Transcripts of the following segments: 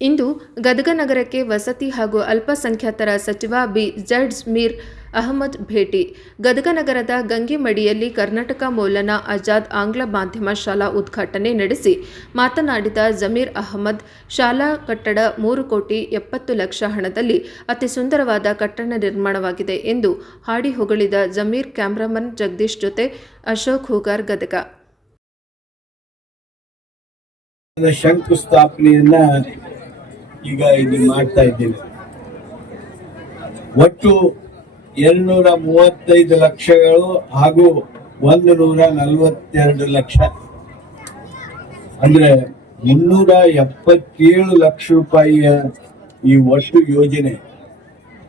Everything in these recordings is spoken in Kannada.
ಇಂದು ಗದಗ ನಗರಕ್ಕೆ ವಸತಿ ಹಾಗೂ ಅಲ್ಪಸಂಖ್ಯಾತರ ಸಚಿವ ಜಮೀರ್ ಅಹಮದ್ ಭೇಟಿ. ಗದಗ ನಗರದ ಗಂಗಿಮಡಿಯಲ್ಲಿ ಕರ್ನಾಟಕ ಮೌಲಾನಾ ಆಜಾದ್ ಆಂಗ್ಲ ಮಾಧ್ಯಮ ಶಾಲಾ ಉದ್ಘಾಟನೆ ನಡೆಸಿ ಮಾತನಾಡಿದ ಜಮೀರ್ ಅಹಮದ್, ಶಾಲಾ ಕಟ್ಟಡ 3,70,00,000 ಹಣದಲ್ಲಿ ಅತಿ ಸುಂದರವಾದ ಕಟ್ಟಡ ನಿರ್ಮಾಣವಾಗಿದೆ ಎಂದು ಹಾಡಿ ಹೊಗಳಿದ ಜಮೀರ್ ಕ್ಯಾಮರಾಮನ್ ಜಗದೀಶ್ ಜೊತೆ ಅಶೋಕ್ ಹೂಗಾರ್, ಗದಗ. ಶಂಕುಸ್ಥಾಪನೆಯನ್ನ ಈಗ ಇದು ಮಾಡ್ತಾ ಇದ್ದೇವೆ. ಒಟ್ಟು 235 ಲಕ್ಷಗಳು ಹಾಗೂ 142 ಲಕ್ಷ ಅಂದ್ರೆ 377 ಲಕ್ಷ ರೂಪಾಯಿಯ ಈ ಒಟ್ಟು ಯೋಜನೆ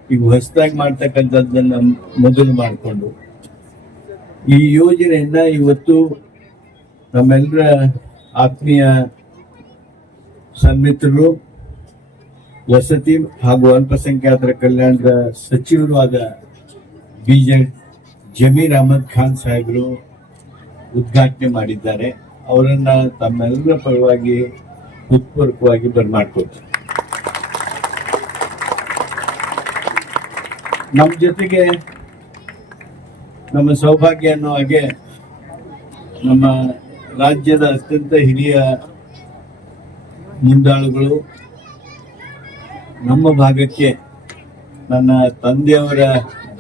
ಈಗ ಹೊಸದಾಗಿ ಮಾಡ್ತಕ್ಕಂಥದ್ದನ್ನ ಮೊದಲು ಮಾಡಿಕೊಂಡು ಈ ಯೋಜನೆಯನ್ನ ಇವತ್ತು ನಮ್ಮೆಲ್ಲರ ಆತ್ಮೀಯ ಸನ್ಮಿತ್ರರು, ವಸತಿ ಹಾಗೂ ಅಲ್ಪಸಂಖ್ಯಾತರ ಕಲ್ಯಾಣದ ಸಚಿವರು ಆದ ಜಮೀರ್ ಅಹಮದ್ ಖಾನ್ ಸಾಹೇಬರು ಉದ್ಘಾಟನೆ ಮಾಡಿದ್ದಾರೆ. ಅವರನ್ನ ತಮ್ಮೆಲ್ಲರ ಪರವಾಗಿ ಹೃತ್ಪೂರ್ವಕವಾಗಿ ಬರಮಾಡ್ಕೊಳ್ತಾರೆ. ನಮ್ಮ ಜೊತೆಗೆ ನಮ್ಮ ಸೌಭಾಗ್ಯ ಅನ್ನೋ ಹಾಗೆ ನಮ್ಮ ರಾಜ್ಯದ ಅತ್ಯಂತ ಹಿರಿಯ ಮುಂದಾಳುಗಳು ನಮ್ಮ ಭಾಗಕ್ಕೆ ನನ್ನ ತಂದೆಯವರ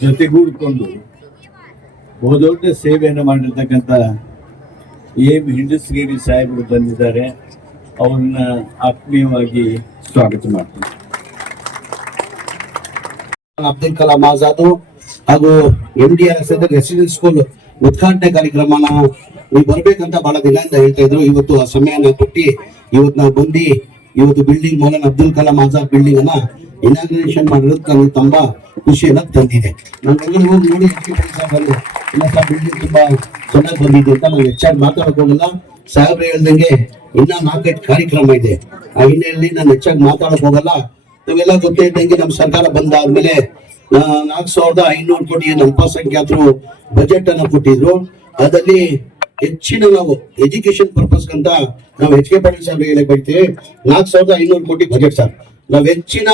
ಜೊತೆಗೂಡಿಕೊಂಡು ಬಹುದೊಡ್ಡ ಸೇವೆಯನ್ನು ಮಾಡಿರ್ತಕ್ಕಂಥ ಹಿಂಡಸ್ಗಿರಿ ಸಾಹೇಬರು ಬಂದಿದ್ದಾರೆ. ಅವ್ರನ್ನ ಆತ್ಮೀಯವಾಗಿ ಸ್ವಾಗತ ಮಾಡ್ತೀನಿ. ಅಬ್ದುಲ್ ಕಲಾಂ ಆಜಾದ್ ಹಾಗೂ MDRS ರೆಸಿಡೆನ್ಸ್ ಸ್ಕೂಲ್ ಉದ್ಘಾಟನೆ ಕಾರ್ಯಕ್ರಮನ ನೀವು ಬರ್ಬೇಕಂತ ಬಹಳ ದಿನದಿಂದ ಹೇಳ್ತಾ ಇದ್ರು. ಇವತ್ತು ಆ ಸಮಯನ ಕೊಟ್ಟು ಇವತ್ತು ನಾವು ಬಂದು ಇವತ್ತು ಬಿಲ್ಡಿಂಗ್ ಮೌಲಾನಾ ಅಬ್ದುಲ್ ಕಲಾಂ ಆಜಾದ್ ಬಿಲ್ಡಿಂಗ್ ಅನ್ನ ಇನಾಗ್ರೇಷನ್ ಮಾಡಿರೋದಕ್ಕೆ ನನಗೆ ತುಂಬಾ ಖುಷಿಯನ್ನ ತಂದಿದೆ. ನಾನು ಹೋಗಿ ನೋಡಿ ಬಿಲ್ಡಿಂಗ್ ತುಂಬಾ ಚೆನ್ನಾಗಿ ಬಂದಿದೆ ಅಂತ ನಾನು ಹೆಚ್ಚಾಗಿ ಮಾತಾಡಕ್ ಹೋಗಲ್ಲ. ಸಾಹೇಬ್ರು ಹೇಳ್ದಂಗೆ ಇನ್ನ 4 ಕಾರ್ಯಕ್ರಮ ಇದೆ. ಆ ಹಿನ್ನೆಲೆಯಲ್ಲಿ ನಾನು ಹೆಚ್ಚಾಗಿ ಮಾತಾಡಕ್ ಹೋಗಲ್ಲ. ನಾವೆಲ್ಲ ಗೊತ್ತೇ ಇದ್ದಂಗೆ ನಮ್ಮ ಸರ್ಕಾರ ಬಂದಾದ್ಮೇಲೆ 4,500 ಕೋಟಿ ಏನು ಅಲ್ಪಸಂಖ್ಯಾತರು ಬಜೆಟ್ ಅನ್ನ ಕೊಟ್ಟಿದ್ರು. ಅದರಲ್ಲಿ ಹೆಚ್ಚಿನ ನಾವು ಎಜುಕೇಶನ್ ಪರ್ಪಸ್ ಅಂತ ನಾವು HK ಪಾಟೀಲ್ ಸಾಹೇಬ್ ಹೇಳಕ್ ಬೈತೀವಿ. 4,500 ಕೋಟಿ ಬಜೆಟ್ ಸರ್. ನಾವು ಹೆಚ್ಚಿನ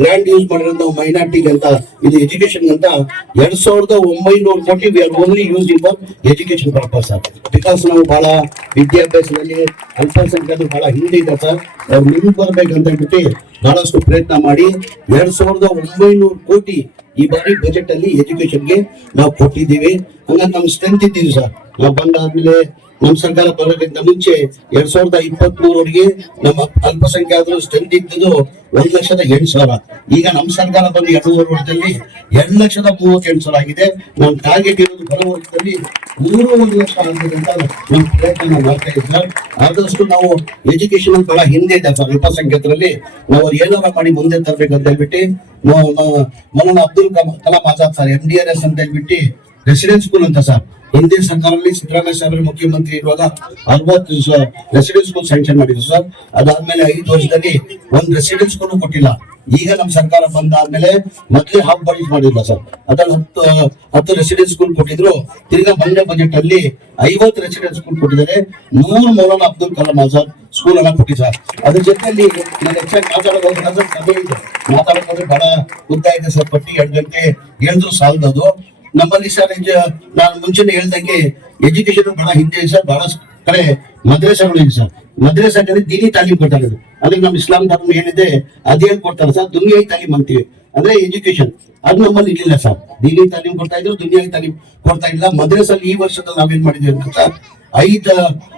ಗ್ರ್ಯಾಂಡ್ ಯೂಸ್ ಮಾಡಿರೋದು ನಾವು ಮೈನಾರಿಟಿಗೆ ಅಂತ, ಇದು ಎಜುಕೇಶನ್ ಅಂತ 2,900 ಕೋಟಿ we are only use for education purpose sir. Because ನಾವು ಬಹಳ ವಿದ್ಯಾಭ್ಯಾಸದಲ್ಲಿ ಅಲ್ಪಸಂಖ್ಯಾತರು ಬಹಳ ಹಿಂದೆ ಇದೆ ಸರ್. ಅವ್ರು ಮುಂದೆ ಬರ್ಬೇಕಂತ ಹೇಳ್ಬಿಟ್ಟು ಬಹಳಷ್ಟು ಪ್ರಯತ್ನ ಮಾಡಿ 2,900 ಕೋಟಿ ಈ ಬಾರಿ ಬಜೆಟ್ ಅಲ್ಲಿ ಎಜುಕೇಶನ್ಗೆ ನಾವು ಕೊಟ್ಟಿದ್ದೀವಿ. ಹಂಗಾಗಿ ನಮ್ ಸ್ಟ್ರೆಂತ್ ಇದ್ದೀವಿ ಸರ್. ನಾವು ಬಂದಾದ್ಮೇಲೆ ನಮ್ಮ ಸರ್ಕಾರ ಬರೋಕ್ಕಿಂತ ಮುಂಚೆ 2023 ನಮ್ಮ ಅಲ್ಪಸಂಖ್ಯಾತರು ಸ್ಟ್ರೆಂತ್ ಇದ್ದಿದ್ದು 1,08,000. ಈಗ ನಮ್ಮ ಸರ್ಕಾರ ಬಂದು 2 ವರ್ಷದಲ್ಲಿ 2,38,000 ಆಗಿದೆ. ನಮ್ಮ ಟಾರ್ಗೆಟ್ ಇರೋದು ಬರೋ ವರ್ಷದಲ್ಲಿ 3 ಲಕ್ಷ ಆಗಬೇಕಂತ ನಮ್ಮ ಪ್ರಯತ್ನ ಮಾಡ್ತಾ ಇದ್ದೀವಿ ಸರ್. ಆದಷ್ಟು ನಾವು ಎಜುಕೇಶನ್ ಬಹಳ ಹಿಂದೆ ಇದೆ ಸರ್. ಅಲ್ಪಸಂಖ್ಯಾತರಲ್ಲಿ ನಾವು ಏನಾರ ಮಾಡಿ ಮುಂದೆ ತರಬೇಕಂತ ಹೇಳ್ಬಿಟ್ಟು ಮೌಲಾನಾ ಅಬ್ದುಲ್ ಕಲಾಂ ಆಜಾದ್ ಸರ್ MDRS ಅಂತ ಹೇಳ್ಬಿಟ್ಟು ರೆಸಿಡೆನ್ಸ್ ಸ್ಕೂಲ್ ಅಂತ ಸರ್. ಹಿಂದಿನ ಸರ್ಕಾರದಲ್ಲಿ ಸಿದ್ದರಾಮಯ್ಯ ಸಾಹೇಬರು ಮುಖ್ಯಮಂತ್ರಿ ಇರುವಾಗ 60 ರೆಸಿಡೆನ್ಸ್ ಸ್ಕೂಲ್ ಸ್ಯಾಂಕ್ಷನ್ ಮಾಡಿದ್ರು ಸರ್. ಅದಾದ್ಮೇಲೆ 5 ವರ್ಷದಲ್ಲಿ ಒಂದು ರೆಸಿಡೆನ್ಸ್ ಸ್ಕೂಲ್ ಕೊಟ್ಟಿಲ್ಲ. ಈಗ ನಮ್ಮ ಸರ್ಕಾರ ಬಂದಾದ್ಮೇಲೆ ಮೊದಲೇ ಹಾಫ್ ಬಾಡೀಸ್ ಮಾಡಿಲ್ಲ ಸರ್. ಅದ್ರಲ್ಲಿ 10 ರೆಸಿಡೆನ್ಸ್ ಸ್ಕೂಲ್ ಕೊಟ್ಟಿದ್ರು. ತಿರ್ಗಾ ಮೊನ್ನೆ ಬಜೆಟ್ ಅಲ್ಲಿ 50 ರೆಸಿಡೆನ್ಸ್ ಸ್ಕೂಲ್ ಕೊಟ್ಟಿದ್ದಾರೆ. 100 ಮೌಲಾನಾ ಅಬ್ದುಲ್ ಕಲಾಂ ಆಜಾದ್ ಸ್ಕೂಲ್ ಅನ್ನ ಕೊಟ್ಟಿದ್ದಾರೆ. ಅದ್ರ ಜೊತೆಯಲ್ಲಿ ನಾನು ಹೆಚ್ಚಾಗಿ ಮಾತಾಡೋದು ಬಹಳ ಉದ್ದ ಇದೆ ಸರ್. ಪಟ್ಟಿ 2 ಗಂಟೆ ಹೇಳಿದ್ರು ಸಾಲದು. ನಮ್ಮಲ್ಲಿ ಸರ್ ನಾನು ಮುಂಚೆನೆ ಹೇಳ್ದಂಗೆ ಎಜುಕೇಶನ್ ಬಹಳ ಹಿಂದೆ ಸರ್. ಬಹಳ ಕಡೆ ಮದ್ರಸಾಗಳು ಇದೆ ಸರ್. ಮದ್ರಸಾಗಳಲ್ಲಿ ದೀನಿ ತಾಲೀಮ್ ಕೊಡ್ತಾ ಇರೋದು. ಅಂದ್ರೆ ನಮ್ಮ ಇಸ್ಲಾಂ ಧರ್ಮ ಏನಿದೆ ಅದೇ ಕೊಡ್ತಾರೆ ಸರ್. ದುನಿಯಾಗಿ ತಾಲೀಮ್ ಅಂತೀವಿ, ಅಂದ್ರೆ ಎಜುಕೇಶನ್. ಅದು ನಮ್ಮಲ್ಲಿ ಇರ್ಲಿಲ್ಲ ಸರ್. ದೀನಿ ತಾಲೀಮ್ ಕೊಡ್ತಾ ಇದ್ರು, ದುನಿಯಾಗಿ ತಾಲೀಮ್ ಕೊಡ್ತಾ ಇಲ್ಲ. ಮದ್ರಸಲ್ಲಿ ಈ ವರ್ಷದಲ್ಲಿ ನಾವೇನ್ ಮಾಡಿದ್ವಿ ಅಂತ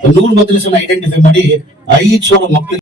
100 ಮದ್ರಸನ ಐಡೆಂಟಿಫೈ ಮಾಡಿ 5,000 ಮಕ್ಕಳಿಗೆ